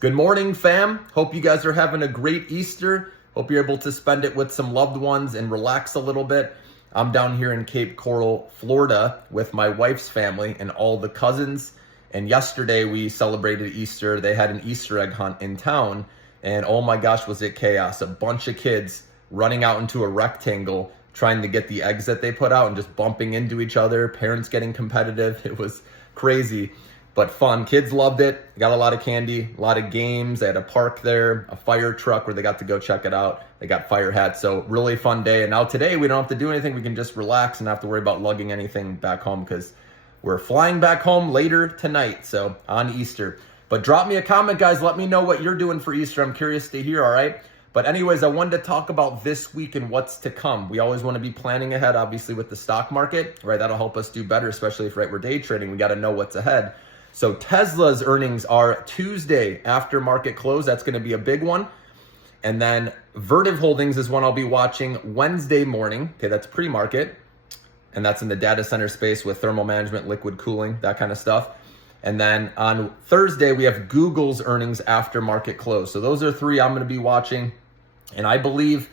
Good morning, fam. Hope you guys are having a great Easter. Hope you're able to spend it with some loved ones and relax a little bit. I'm down here in Cape Coral, Florida with my wife's family and all the cousins. And yesterday we celebrated Easter. They had an Easter egg hunt in town. And oh my gosh, was it chaos. A bunch of kids running out into a rectangle trying to get the eggs that they put out and just bumping into each other. Parents getting competitive. It was crazy, but fun. Kids loved it. Got a lot of candy, a lot of games. They had a park there, a fire truck where they got to go check it out. They got fire hats. So really fun day. And now today we don't have to do anything. We can just relax and not have to worry about lugging anything back home because we're flying back home later tonight. So on Easter. But drop me a comment, guys. Let me know what you're doing for Easter. I'm curious to hear, all right? But anyways, I wanted to talk about this week and what's to come. We always want to be planning ahead, obviously, with the stock market, right? That'll help us do better, especially if we're day trading. We got to know what's ahead. So Tesla's earnings are Tuesday after market close. That's going to be a big one. And then Vertiv Holdings is one I'll be watching Wednesday morning. Okay, that's pre-market. And that's in the data center space with thermal management, liquid cooling, that kind of stuff. And then on Thursday, we have Google's earnings after market close. So those are three I'm going to be watching. And I believe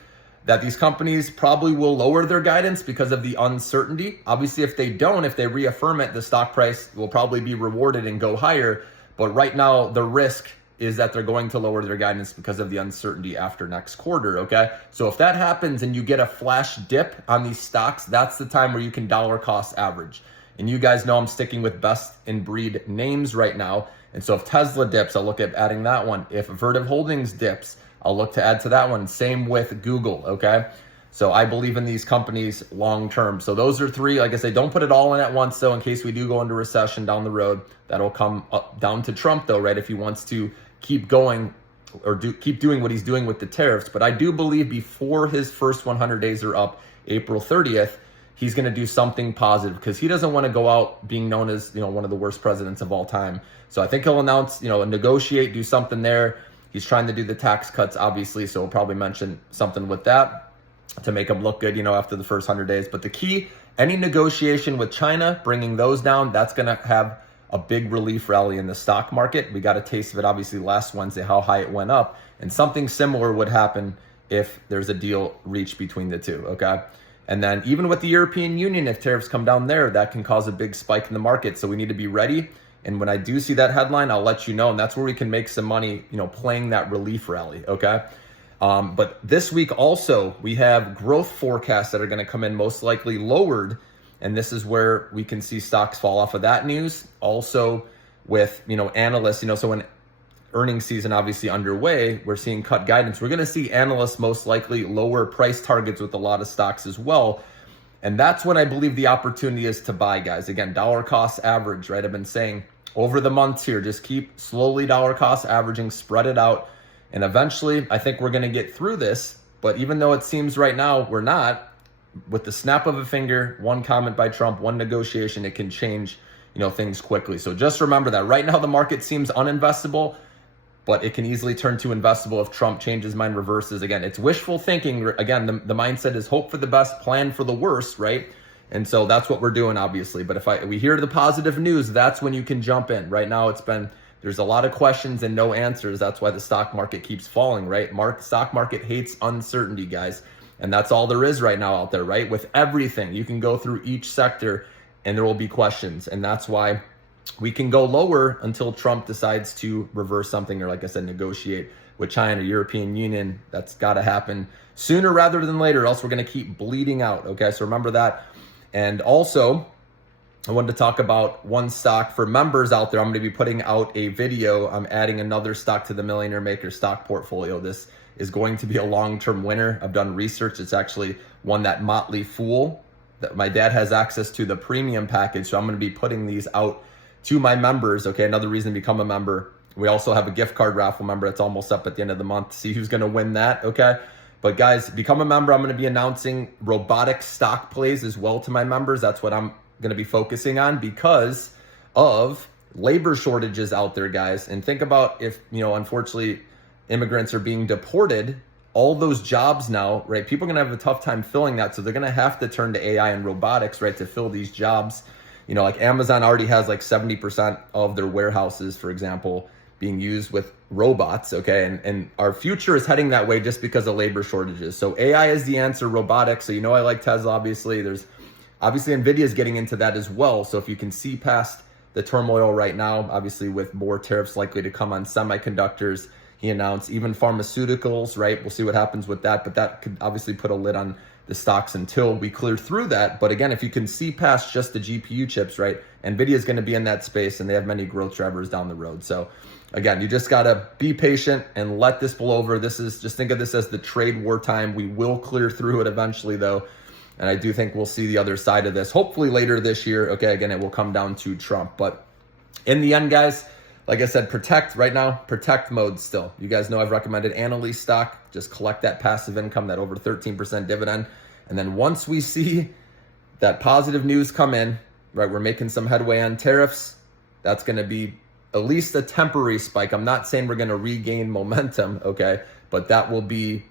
that these companies probably will lower their guidance because of the uncertainty. Obviously, if they don't, if they reaffirm it, the stock price will probably be rewarded and go higher. But right now, the risk is that they're going to lower their guidance because of the uncertainty after next quarter, okay? So if that happens and you get a flash dip on these stocks, that's the time where you can dollar cost average. And you guys know I'm sticking with best in breed names right now. And so if Tesla dips, I'll look at adding that one. If Vertiv Holdings dips, I'll look to add to that one. Same with Google, okay? So I believe in these companies long term. So those are three. Like I say, don't put it all in at once, though, in case we do go into recession down the road. That'll come up, down to Trump, though, right? If he wants to keep going or keep doing what he's doing with the tariffs. But I do believe before his first 100 days are up, April 30th, he's going to do something positive because he doesn't want to go out being known as, one of the worst presidents of all time. So I think he'll announce, negotiate, do something there. He's trying to do the tax cuts, obviously. So he'll probably mention something with that to make him look good, after the first 100 days. But the key, any negotiation with China, bringing those down, that's going to have a big relief rally in the stock market. We got a taste of it, obviously, last Wednesday, how high it went up. And something similar would happen if there's a deal reached between the two, okay? And then even with the European Union, if tariffs come down there, that can cause a big spike in the market. So we need to be ready. And when I do see that headline, I'll let you know. And that's where we can make some money, playing that relief rally, okay? But this week also, we have growth forecasts that are going to come in most likely lowered. And this is where we can see stocks fall off of that news. Also with, analysts, so when earnings season obviously underway, we're seeing cut guidance. We're going to see analysts most likely lower price targets with a lot of stocks as well. And that's when I believe the opportunity is to buy, guys. Again, dollar cost average, right? I've been saying over the months here, just keep slowly dollar cost averaging, spread it out. And eventually, I think we're going to get through this. But even though it seems right now we're not, with the snap of a finger, one comment by Trump, one negotiation, it can change, things quickly. So just remember that right now the market seems uninvestable, but it can easily turn to investable if Trump changes his mind, reverses. Again, it's wishful thinking. Again, the mindset is hope for the best, plan for the worst, right? And so that's what we're doing, obviously. But if we hear the positive news, that's when you can jump in. Right now, there's a lot of questions and no answers. That's why the stock market keeps falling, right? Stock market hates uncertainty, guys. And that's all there is right now out there, right? With everything, you can go through each sector and there will be questions. And that's why we can go lower until Trump decides to reverse something or, like I said, negotiate with China, European Union. That's got to happen sooner rather than later, else we're going to keep bleeding out, okay? So remember that. And also, I wanted to talk about one stock for members out there. I'm going to be putting out a video. I'm adding another stock to the Millionaire-Maker stock portfolio. This is going to be a long-term winner. I've done research. It's actually one that Motley Fool, that my dad has access to, the premium package. So I'm going to be putting these out to my members, okay? Another reason to become a member. We also have a gift card raffle member that's almost up at the end of the month. See who's going to win that, okay? But guys, become a member. I'm going to be announcing robotics stock plays as well to my members. That's what I'm going to be focusing on because of labor shortages out there, guys. And think about if, unfortunately, immigrants are being deported, all those jobs now, right? People are going to have a tough time filling that. So they're going to have to turn to AI and robotics, right, to fill these jobs. Like Amazon already has like 70% of their warehouses, for example, being used with robots, okay? And our future is heading that way just because of labor shortages. So AI is the answer, robotics. So you know I like Tesla, obviously. There's obviously NVIDIA is getting into that as well. So if you can see past the turmoil right now, obviously with more tariffs likely to come on semiconductors, he announced even pharmaceuticals, right? We'll see what happens with that, but that could obviously put a lid on the stocks until we clear through that. But again, if you can see past just the GPU chips, right? NVIDIA is going to be in that space and they have many growth drivers down the road. So again, you just got to be patient and let this blow over. This is, just think of this as the trade war time. We will clear through it eventually though. And I do think we'll see the other side of this, hopefully later this year. Okay, again, it will come down to Trump. But in the end, guys, like I said, protect right now, protect mode still. You guys know I've recommended Annalise stock. Just collect that passive income, that over 13% dividend. And then once we see that positive news come in, right, we're making some headway on tariffs. That's going to be at least a temporary spike. I'm not saying we're going to regain momentum, okay? But that will be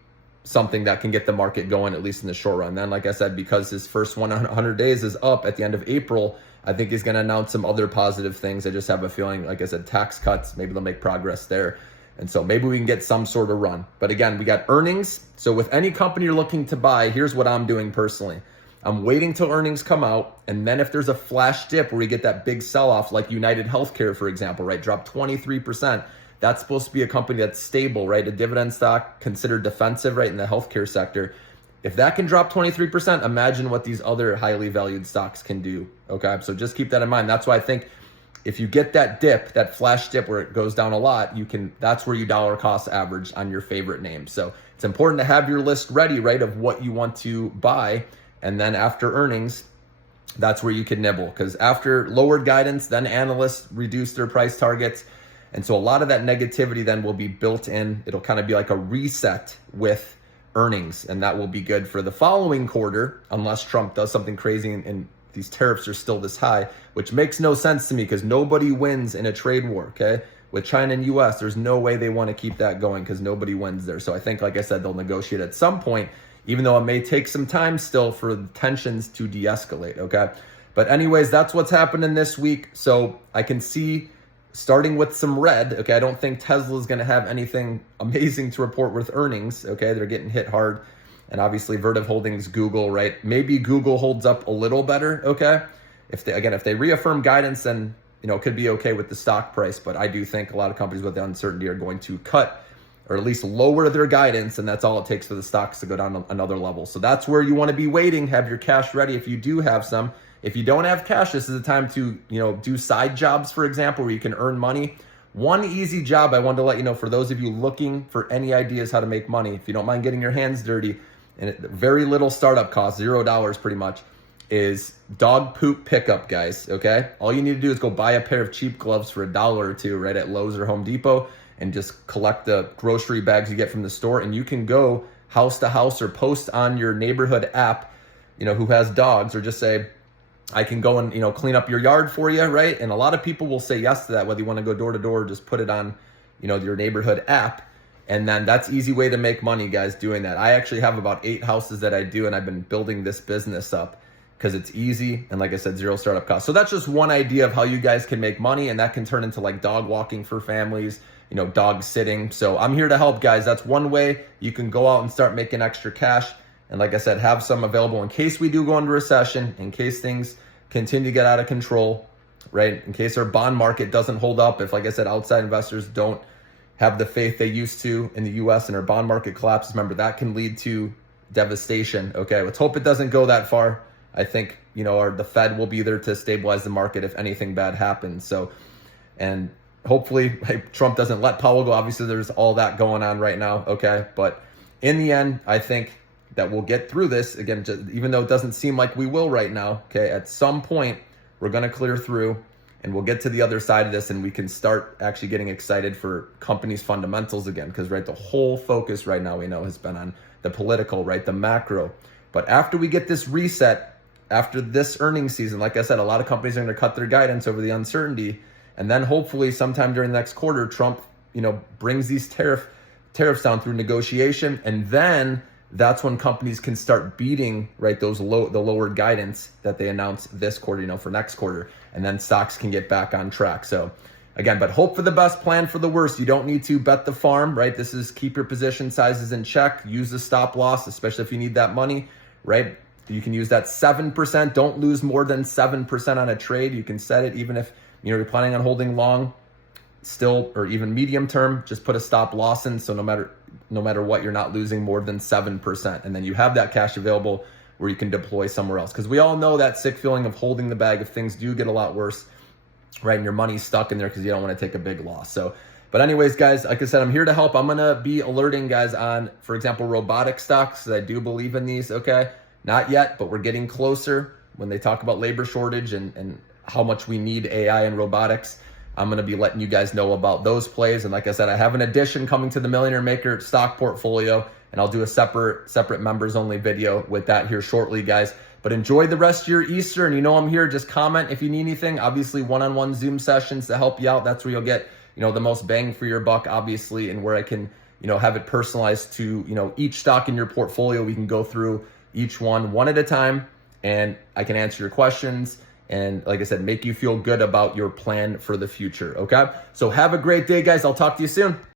something that can get the market going, at least in the short run. Then, like I said, because his first 100 days is up at the end of April, I think he's going to announce some other positive things. I just have a feeling, like I said, tax cuts, maybe they'll make progress there. And so maybe we can get some sort of run. But again, we got earnings. So with any company you're looking to buy, here's what I'm doing personally. I'm waiting till earnings come out. And then if there's a flash dip where we get that big sell-off, like United Healthcare, for example, right, drop 23%. That's supposed to be a company that's stable, right? A dividend stock considered defensive, right, in the healthcare sector. If that can drop 23%, imagine what these other highly valued stocks can do, okay? So just keep that in mind. That's why I think if you get that dip, that flash dip where it goes down a lot, that's where you dollar cost average on your favorite names. So it's important to have your list ready, right, of what you want to buy. And then after earnings, that's where you can nibble. Because after lowered guidance, then analysts reduce their price targets. And so a lot of that negativity then will be built in. It'll kind of be like a reset with earnings. And that will be good for the following quarter, unless Trump does something crazy and these tariffs are still this high, which makes no sense to me because nobody wins in a trade war, okay? With China and US, there's no way they want to keep that going because nobody wins there. So I think, like I said, they'll negotiate at some point, even though it may take some time still for the tensions to de-escalate, okay? But anyways, that's what's happening this week. So I can see starting with some red, okay? I don't think Tesla is going to have anything amazing to report with earnings, okay? They're getting hit hard. And obviously Vertiv Holdings, Google, right? Maybe Google holds up a little better, okay? If they reaffirm guidance, then, it could be okay with the stock price. But I do think a lot of companies with the uncertainty are going to cut or at least lower their guidance. And that's all it takes for the stocks to go down another level. So that's where you want to be waiting. Have your cash ready if you do have some. If you don't have cash, this is the time to, do side jobs, for example, where you can earn money. One easy job I wanted to let you know for those of you looking for any ideas how to make money, if you don't mind getting your hands dirty, and very little startup cost, $0 pretty much, is dog poop pickup, guys, okay? All you need to do is go buy a pair of cheap gloves for $1 or $2, right, at Lowe's or Home Depot, and just collect the grocery bags you get from the store, and you can go house to house or post on your neighborhood app, who has dogs, or just say, I can go and, clean up your yard for you, right? And a lot of people will say yes to that, whether you want to go door to door or just put it on, your neighborhood app. And then that's easy way to make money, guys, doing that. I actually have about 8 houses that I do, and I've been building this business up because it's easy. And like I said, 0 startup cost. So that's just one idea of how you guys can make money, and that can turn into like dog walking for families, dog sitting. So I'm here to help, guys. That's one way you can go out and start making extra cash. And like I said, have some available in case we do go into recession, in case things continue to get out of control, right? In case our bond market doesn't hold up. If, like I said, outside investors don't have the faith they used to in the US and our bond market collapses, remember, that can lead to devastation, okay? Let's hope it doesn't go that far. I think, the Fed will be there to stabilize the market if anything bad happens. So, and hopefully Trump doesn't let Powell go. Obviously, there's all that going on right now, okay? But in the end, I think that we'll get through this. Again, even though it doesn't seem like we will right now, okay? At some point, we're going to clear through. And we'll get to the other side of this and we can start actually getting excited for companies' fundamentals again. Because, right, the whole focus right now we know has been on the political, right, the macro. But after we get this reset, after this earnings season, like I said, a lot of companies are going to cut their guidance over the uncertainty. And then hopefully sometime during the next quarter, Trump, brings these tariffs down through negotiation. And then that's when companies can start beating, right, the lowered guidance that they announced this quarter, for next quarter. And then stocks can get back on track. So Again, but hope for the best, plan for the worst. You don't need to bet the farm, right? This is keep your position sizes in check. Use the stop loss, especially if you need that money, right? You can use that 7%. Don't lose more than 7% on a trade. You can set it even if you're planning on holding long still, or even medium term. Just put a stop loss in, so no matter what, you're not losing more than 7%. And then you have that cash available where you can deploy somewhere else. Because we all know that sick feeling of holding the bag if things do get a lot worse, right? And your money's stuck in there because you don't want to take a big loss. So, but anyways, guys, like I said, I'm here to help. I'm going to be alerting guys on, for example, robotic stocks, because I do believe in these, okay? Not yet, but we're getting closer. When they talk about labor shortage and how much we need AI and robotics, I'm going to be letting you guys know about those plays. And like I said, I have an addition coming to the Millionaire Maker stock portfolio, and I'll do a separate members only video with that here shortly, guys. But enjoy the rest of your Easter, and I'm here. Just comment if you need anything. Obviously, one-on-one Zoom sessions to help you out. That's where you'll get, the most bang for your buck, obviously, and where I can, have it personalized to, each stock in your portfolio. We can go through each one at a time, and I can answer your questions. And like I said, make you feel good about your plan for the future, okay? So have a great day, guys. I'll talk to you soon.